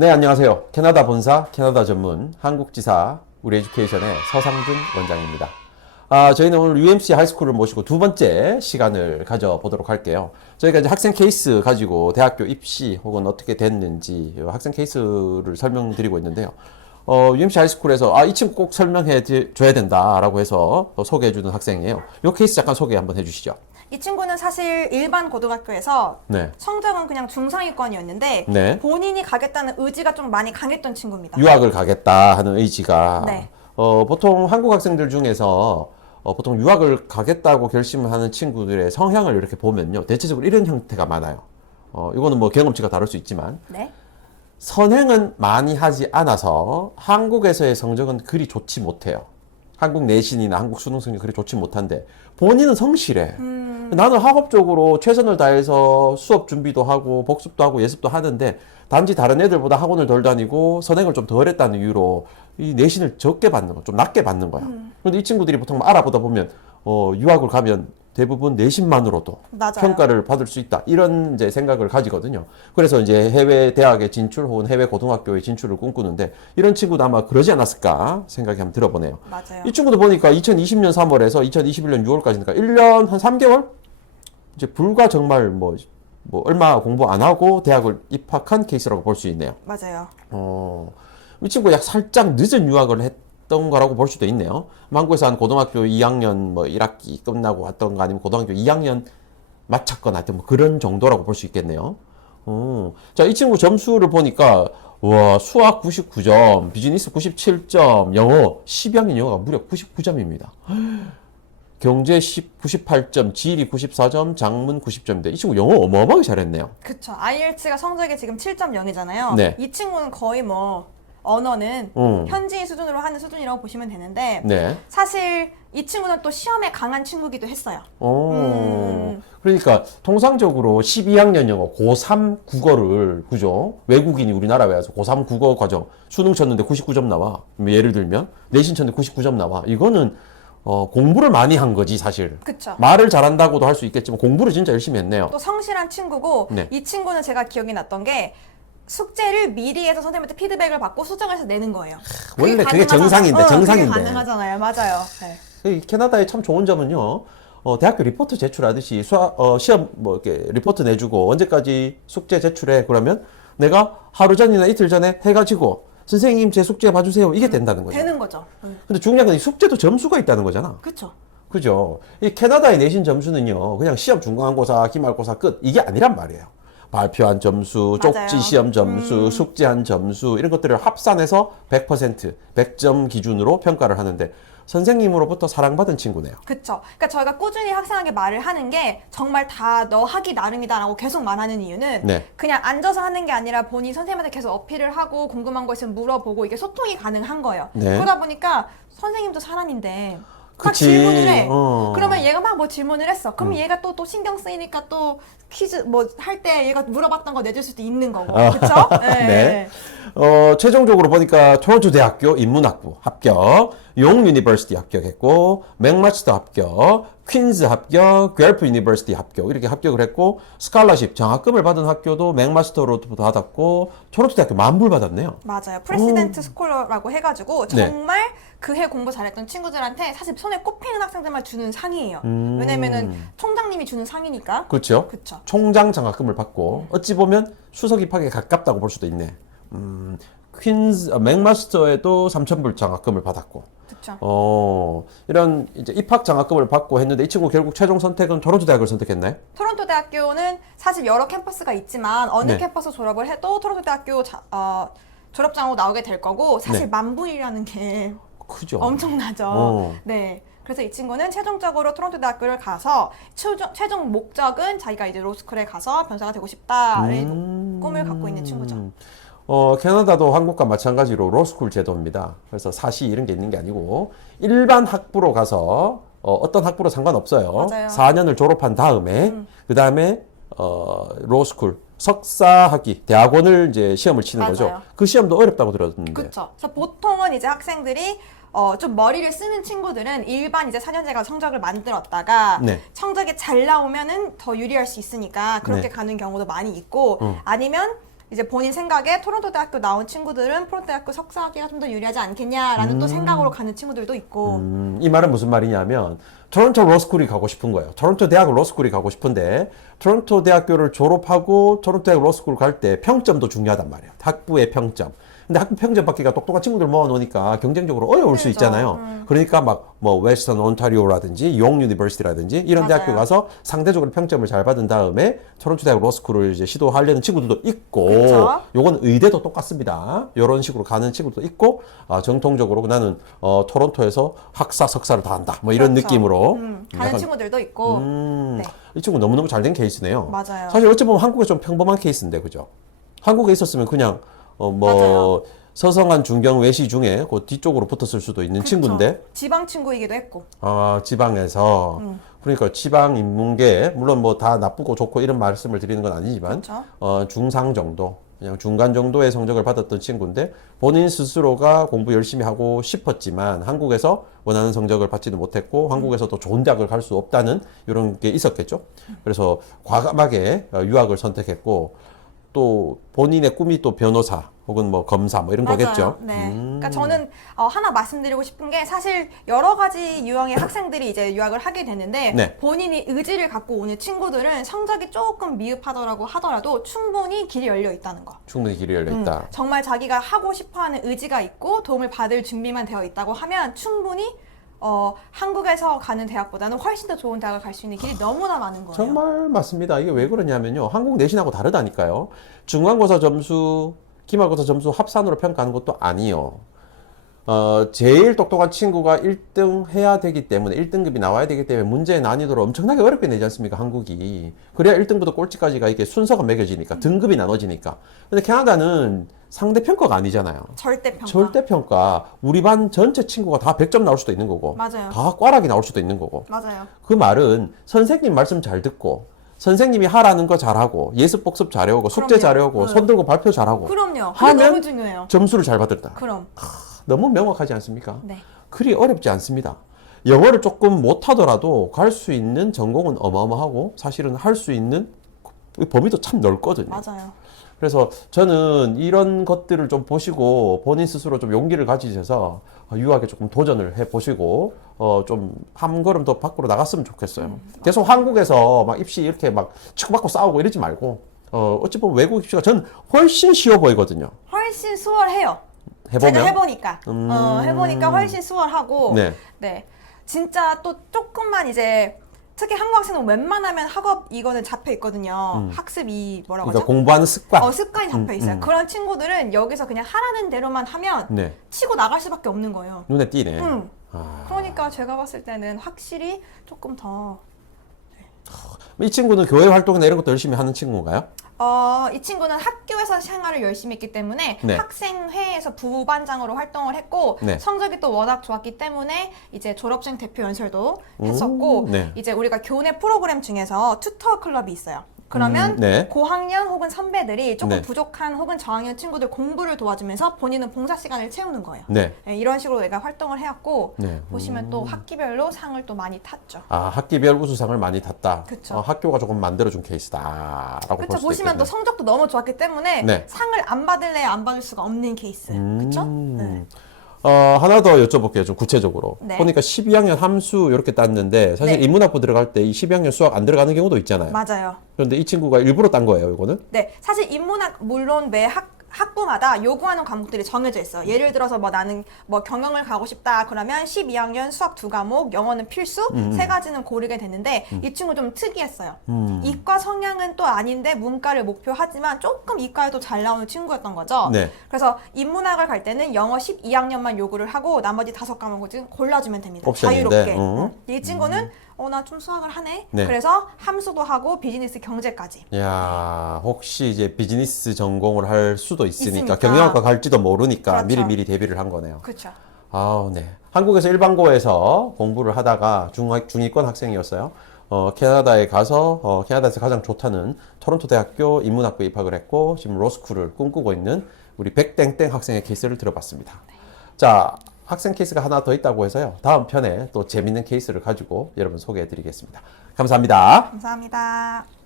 네, 안녕하세요. 캐나다 본사, 캐나다 전문, 한국지사, 우리 에듀케이션의 서상준 원장입니다. 아, 저희는 오늘 UMC 하이스쿨을 모시고 두 번째 시간을 가져보도록 할게요. 저희가 이제 학생 케이스 가지고 대학교 입시 혹은 어떻게 됐는지 학생 케이스를 설명드리고 있는데요. 어, UMC 하이스쿨에서 아, 이 친구 꼭 설명해 드- 줘야 된다라고 해서 소개해 주는 학생이에요. 이 케이스 잠깐 소개 한번 해 주시죠. 이 친구는 사실 일반 고등학교에서 네. 성적은 그냥 중상위권이었는데 네. 본인이 가겠다는 의지가 좀 많이 강했던 친구입니다. 유학을 가겠다 하는 의지가 네. 어, 보통 한국 학생들 중에서 어, 보통 유학을 가겠다고 결심을 하는 친구들의 성향을 이렇게 보면요 대체적으로 이런 형태가 많아요. 어, 이거는 뭐 경험치가 다를 수 있지만 네. 선행은 많이 하지 않아서 한국에서의 성적은 그리 좋지 못해요. 한국 내신이나 한국 수능 성적이 그리 좋지 못한데 본인은 성실해. 나는 학업적으로 최선을 다해서 수업 준비도 하고 복습도 하고 예습도 하는데 단지 다른 애들보다 학원을 덜 다니고 선행을 좀 덜 했다는 이유로 이 내신을 적게 받는 거, 좀 낮게 받는 거야. 그런데 이 친구들이 보통 알아보다 보면 어, 유학을 가면 대부분 내신만으로도 맞아요. 평가를 받을 수 있다 이런 이제 생각을 가지거든요. 그래서 이제 해외 대학에 진출 혹은 해외 고등학교에 진출을 꿈꾸는데 이런 친구도 아마 그러지 않았을까 생각이 한번 들어보네요. 맞아요. 이 친구도 보니까 2020년 3월에서 2021년 6월까지니까 1년 한 3개월 이제 불과 정말 뭐, 뭐 얼마 공부 안 하고 대학을 입학한 케이스라고 볼 수 있네요. 맞아요. 어, 이 친구 약 살짝 늦은 유학을 했 던 거라고 볼 수도 있네요. 한국에서 한 고등학교 2학년 뭐 1학기 끝나고 왔던 거 아니면 고등학교 2학년 마쳤거나 하여튼 뭐 그런 정도라고 볼 수 있겠네요. 어, 자, 이 친구 점수를 보니까 와, 수학 99점, 비즈니스 97점, 영어 12학년 영어가 무려 99점입니다. 경제 10, 98점, 지리 94점, 장문 90점인데 이 친구 영어 어마어마하게 잘했네요. 그쵸. IELTS가 성적이 지금 7.0이잖아요. 네. 이 친구는 거의 뭐 언어는 음. 현지인 수준으로 하는 수준이라고 보시면 되는데 네. 사실 이 친구는 또 시험에 강한 친구기도 했어요. 어. 음. 그러니까 통상적으로 12학년 영어 고3 국어를 그죠? 외국인이 우리나라에 와서 고3 국어 과정 수능 쳤는데 99점 나와. 뭐 예를 들면 내신 쳤는데 99점 나와. 이거는 어, 공부를 많이 한 거지 사실. 그쵸. 말을 잘한다고도 할 수 있겠지만 공부를 진짜 열심히 했네요. 또 성실한 친구고 네. 이 친구는 제가 기억이 났던 게 숙제를 미리 해서 선생님한테 피드백을 받고 수정을 해서 내는 거예요. 원래 그게 가능하잖아. 정상인데, 어, 정상인데. 그게 가능하잖아요. 맞아요. 네. 이 캐나다의 참 좋은 점은요. 어, 대학교 리포트 제출하듯이 수학, 어, 시험 뭐 이렇게 리포트 내주고 언제까지 숙제 제출해 그러면 내가 하루 전이나 이틀 전에 해가지고 선생님 제 숙제 봐주세요 이게 된다는 거죠. 되는 거죠. 응. 근데 중요한 건 이 숙제도 점수가 있다는 거잖아. 그쵸. 그죠? 이 캐나다의 내신 점수는요, 그냥 시험 중간고사, 기말고사 끝 이게 아니란 말이에요. 발표한 점수, 맞아요. 쪽지 시험 점수, 숙제한 점수 이런 것들을 합산해서 100% 100점 기준으로 평가를 하는데 선생님으로부터 사랑받은 친구네요. 그쵸. 그러니까 저희가 꾸준히 학생에게 말을 하는 게 정말 다 너 하기 나름이다라고 계속 말하는 이유는 네. 그냥 앉아서 하는 게 아니라 본인 선생님한테 계속 어필을 하고 궁금한 거 있으면 물어보고 이게 소통이 가능한 거예요. 네. 그러다 보니까 선생님도 사람인데 막 그치. 질문을 해. 어. 음. 그러면 얘가 막 뭐 질문을 했어. 그럼 얘가 또 또 신경 쓰이니까 또 퀴즈 뭐 할 때 얘가 물어봤던 거 내줄 수도 있는 거고. 그쵸? 네. 어, 최종적으로 보니까 토론토 대학교 인문학부 합격, 용 유니버시티 합격했고, 맥마스터 합격, 퀸즈 합격, 괴프 유니버시티 합격 이렇게 합격을 했고 스칼라십 장학금을 받은 학교도 맥마스터로 받았고 토론토 대학교 만불 받았네요. 맞아요. 프레시덴트 스콜러라고 해가지고 네. 정말 그해 공부 잘했던 친구들한테 사실 손에 꼽히는 학생들만 주는 상이에요. 음. 왜냐면은 총장님이 주는 상이니까. 그렇죠? 그쵸. 총장 장학금을 받고 어찌 보면 수석 입학에 가깝다고 볼 수도 있네. 음, 퀸즈 어, 맥마스터에도 3,000불 장학금을 받았고 그쵸. 어, 이런 이제 입학 장학금을 받고 했는데 이 친구 결국 최종 선택은 토론토 대학을 선택했나요? 토론토 대학교는 사실 여러 캠퍼스가 있지만 어느 네. 캠퍼스 졸업을 해도 토론토 대학교 자- 어, 졸업장으로 나오게 될 거고 사실 네. 만불이라는 게 크죠. 엄청나죠. 어. 네. 그래서 이 친구는 최종적으로 토론토 대학교를 가서 최종, 최종 목적은 자기가 이제 로스쿨에 가서 변호사가 되고 싶다를 음. 꿈을 갖고 있는 친구죠. 어, 캐나다도 한국과 마찬가지로 로스쿨 제도입니다. 그래서 사시 이런 게 있는 게 아니고 일반 학부로 가서 어, 어떤 학부로 상관없어요. 맞아요. 음. 4년을 졸업한 다음에 그 다음에 어, 로스쿨 석사 학기 대학원을 이제 시험을 치는 거죠. 맞아요. 그 시험도 어렵다고 들었는데. 그렇죠. 그래서 보통은 이제 학생들이 어, 좀 머리를 쓰는 친구들은 일반 이제 4년제가 성적을 만들었다가 네. 성적이 잘 나오면은 더 유리할 수 있으니까 그렇게 네. 가는 경우도 많이 있고 어. 아니면 이제 본인 생각에 토론토 대학교 나온 친구들은 토론토 대학교 석사하기가 좀 더 유리하지 않겠냐라는 또 생각으로 가는 친구들도 있고 음, 이 말은 무슨 말이냐면 토론토 로스쿨이 가고 싶은 거예요. 토론토 대학 로스쿨이 가고 싶은데 토론토 대학교를 졸업하고 토론토 대학 로스쿨 갈 때 평점도 중요하단 말이에요. 학부의 평점. 근데 학부 평점 받기가 똑똑한 친구들 모아놓으니까 경쟁적으로 어려울 수 힘들죠. 있잖아요. 음. 그러니까 막 뭐 웨스턴 온타리오라든지 용 유니버시티라든지 이런 맞아요. 대학교 가서 상대적으로 평점을 잘 받은 다음에 토론토 대학 로스쿨을 이제 시도하려는 친구들도 있고 그쵸. 요건 의대도 똑같습니다. 이런 식으로 가는 친구도 있고 아, 정통적으로 나는 어, 토론토에서 학사 석사를 다 한다. 뭐 이런 그렇죠. 느낌으로 음, 가는 약간, 친구들도 있고 음, 네. 이 친구 너무너무 잘된 케이스네요. 맞아요. 사실 어찌 보면 한국에 좀 평범한 케이스인데 그죠? 한국에 있었으면 그냥 어, 뭐 맞아요. 서성한 중경 외시 중에 그 뒤쪽으로 붙었을 수도 있는 친구인데 그쵸. 지방 친구이기도 했고 아, 지방에서 음. 그러니까 지방 인문계 물론 뭐 다 나쁘고 좋고 이런 말씀을 드리는 건 아니지만 그렇죠. 어, 중상 정도 그냥 중간 정도의 성적을 받았던 친구인데 본인 스스로가 공부 열심히 하고 싶었지만 한국에서 원하는 성적을 받지는 못했고 한국에서 또 좋은 대학을 갈 수 없다는 이런 게 있었겠죠. 그래서 과감하게 어, 유학을 선택했고 또 본인의 꿈이 또 변호사 혹은 뭐 검사 뭐 이런 맞아요. 거겠죠. 네. 음. 그러니까 저는 어, 하나 말씀드리고 싶은 게 사실 여러 가지 유형의 학생들이 이제 유학을 하게 되는데 네. 본인이 의지를 갖고 오는 친구들은 성적이 조금 미흡하더라고 하더라도 충분히 길이 열려 있다는 거. 충분히 길이 열려 음, 있다. 정말 자기가 하고 싶어하는 의지가 있고 도움을 받을 준비만 되어 있다고 하면 충분히 어, 한국에서 가는 대학보다는 훨씬 더 좋은 대학을 갈 수 있는 길이 너무나 많은 거예요. 정말 맞습니다. 이게 왜 그러냐면요. 한국 내신하고 다르다니까요. 중간고사 점수, 기말고사 점수 합산으로 평가하는 것도 아니요. 어, 제일 똑똑한 친구가 1등 해야 되기 때문에 1등급이 나와야 되기 때문에 문제의 난이도를 엄청나게 어렵게 내지 않습니까? 한국이. 그래야 1등부터 꼴찌까지가 이게 순서가 매겨지니까 등급이 나눠지니까. 근데 캐나다는 상대 평가가 아니잖아요. 절대 평가. 절대 평가. 우리 반 전체 친구가 다 100점 나올 수도 있는 거고. 맞아요. 다 꽈락이 나올 수도 있는 거고. 맞아요. 그 말은 선생님 말씀 잘 듣고 선생님이 하라는 거 잘하고 예습 복습 잘해오고 숙제 그럼요. 잘해오고 네. 손 들고 발표 잘하고 그럼요. 그게 하면 너무 중요해요. 점수를 잘 받았다. 그럼. 너무 명확하지 않습니까? 네. 그리 어렵지 않습니다. 영어를 조금 못하더라도 갈 수 있는 전공은 어마어마하고 사실은 할 수 있는 그 범위도 참 넓거든요. 맞아요. 그래서 저는 이런 것들을 좀 보시고 본인 스스로 좀 용기를 가지셔서 어, 유학에 조금 도전을 해 보시고 어 좀 한 걸음 더 밖으로 나갔으면 좋겠어요. 계속 한국에서 막 입시 이렇게 막 치고받고 싸우고 이러지 말고 어 어찌 보면 외국 입시가 전 훨씬 쉬워 보이거든요. 훨씬 수월해요. 해보면 제가 해보니까. 음. 어, 해보니까 훨씬 수월하고. 네. 네. 진짜 또 조금만 이제 특히 한국 학생은 웬만하면 학업 이거는 잡혀 있거든요. 학습이 뭐라고 그러니까 하죠? 공부하는 습관. 어, 습관이 잡혀 있어요. 음. 그런 친구들은 여기서 그냥 하라는 대로만 하면 네. 치고 나갈 수밖에 없는 거예요. 눈에 띄네. 음. 아. 그러니까 제가 봤을 때는 확실히 조금 더 이 친구는 교회 활동이나 이런 것도 열심히 하는 친구인가요? 어, 이 친구는 학교에서 생활을 열심히 했기 때문에 네. 학생회에서 부반장으로 활동을 했고 네. 성적이 또 워낙 좋았기 때문에 이제 졸업생 대표 연설도 했었고 음, 네. 이제 우리가 교내 프로그램 중에서 튜터 클럽이 있어요. 그러면 음, 네. 고학년 혹은 선배들이 조금 네. 부족한 혹은 저학년 친구들 공부를 도와주면서 본인은 봉사 시간을 채우는 거예요. 네. 네, 이런 식으로 내가 활동을 해왔고 네. 보시면 또 학기별로 상을 또 많이 탔죠. 아 학기별 우수상을 많이 탔다. 그쵸. 어, 학교가 조금 만들어준 케이스다라고 볼 그렇죠. 수도 보시면. 또 성적도 너무 좋았기 때문에 네. 상을 안 받을래 안 받을 수가 없는 케이스. 그렇죠? 네. 어, 하나 더 여쭤볼게요. 좀 구체적으로. 네. 보니까 12학년 함수 이렇게 땄는데 사실 네. 인문학부 들어갈 때 이 12학년 수학 안 들어가는 경우도 있잖아요. 맞아요. 그런데 이 친구가 일부러 딴 거예요, 이거는? 네, 사실 인문학 물론 매 학, 학부마다 요구하는 과목들이 정해져 있어요. 예를 들어서 뭐 나는 뭐 경영을 가고 싶다 그러면 12학년 수학 두 과목, 영어는 필수 세 가지는 고르게 되는데 이 친구 좀 특이했어요. 이과 성향은 또 아닌데 문과를 목표하지만 조금 이과에도 잘 나오는 친구였던 거죠. 네. 그래서 인문학을 갈 때는 영어 12학년만 요구를 하고 나머지 다섯 과목을 지금 골라주면 됩니다. 옵션인데, 자유롭게. 어. 어. 이 친구는 어 나 좀 수학을 하네. 네. 그래서 함수도 하고 비즈니스 경제까지. 야, 혹시 이제 비즈니스 전공을 할 수도 있으니까 있으니까. 경영학과 갈지도 모르니까 그렇죠. 미리 미리 대비를 한 거네요. 그렇죠. 아, 네. 한국에서 일반고에서 공부를 하다가 중, 중위권 학생이었어요. 어, 캐나다에 가서, 어, 캐나다에서 가장 좋다는 토론토 대학교 인문학부에 입학을 했고, 지금 로스쿨을 꿈꾸고 있는 우리 백땡땡 학생의 케이스를 들어봤습니다. 자, 학생 케이스가 하나 더 있다고 해서요. 다음 편에 또 재밌는 케이스를 가지고 여러분 소개해 드리겠습니다. 감사합니다. 감사합니다.